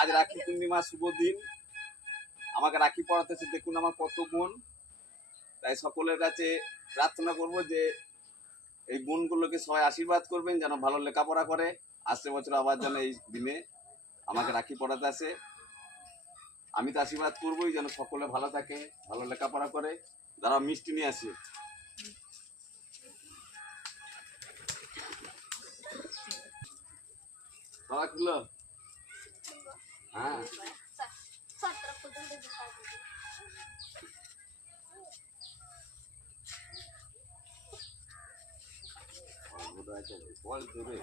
আজ রাখি পূর্ণিমা শুভ দিন। আমাকে রাখি পড়াতেছে, দেখুন আমার কত বোন। তাই সকলের কাছে প্রার্থনা করব যে এই বোনগুলোকে সবাই আশীর্বাদ করবেন যেন ভালো লেখাপড়া করে, আসছে বছর আবার যেন এই দিনে আমাকে রাখি পড়াতে আসে। আমি তো আশীর্বাদ করবোই যেন সকলে ভালো থাকে, ভালো লেখাপড়া করে। যারা মিষ্টি নিয়ে আসে, সবাইগুলো হ্যাঁ বল দেবে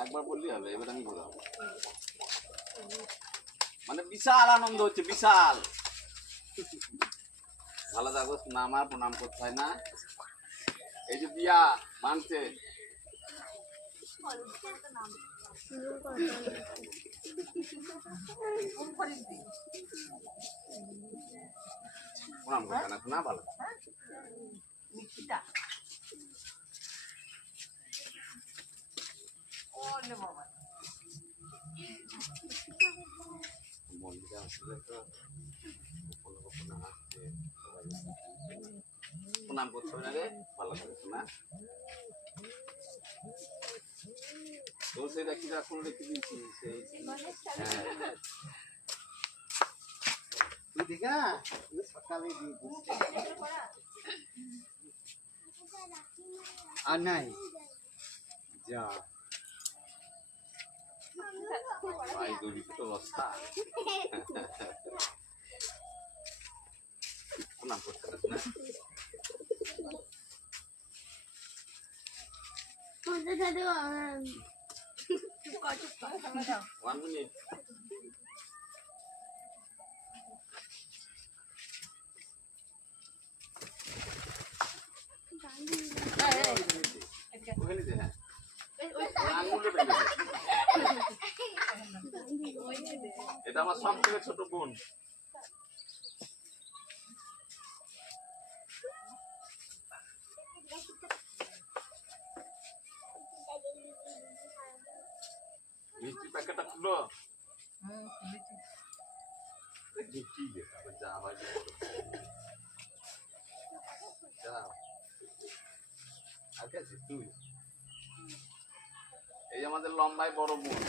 একবার বললি হবে, এবার আমি ঘুরাবো। মানে বিশাল আনন্দ হচ্ছে, বিশাল। ভালো থাকো, আমার প্রণাম করতে হয় না। এই যে বিয়া মানছে, প্রণাম করতে না শোনা ভালো। মন্দিরে আসলে তো গোপনে গোপনে হাসছে, প্রণাম করতে হবে না রে, ভালো করে শোনা। তো সেই রাখি এখন রেখে দিয়েছি সেই সকালে আর নাই যা ভাই দড়ি তো অবস্থা। প্রণাম করতে হবে না। 1 minute. এটা আমার সবথেকে ছোট বোন। মিষ্টি প্যাকেটটা খুলো। মিষ্টি যা হয় যা আর কাছে তুই। এই আমাদের লম্বায় বড় বোন।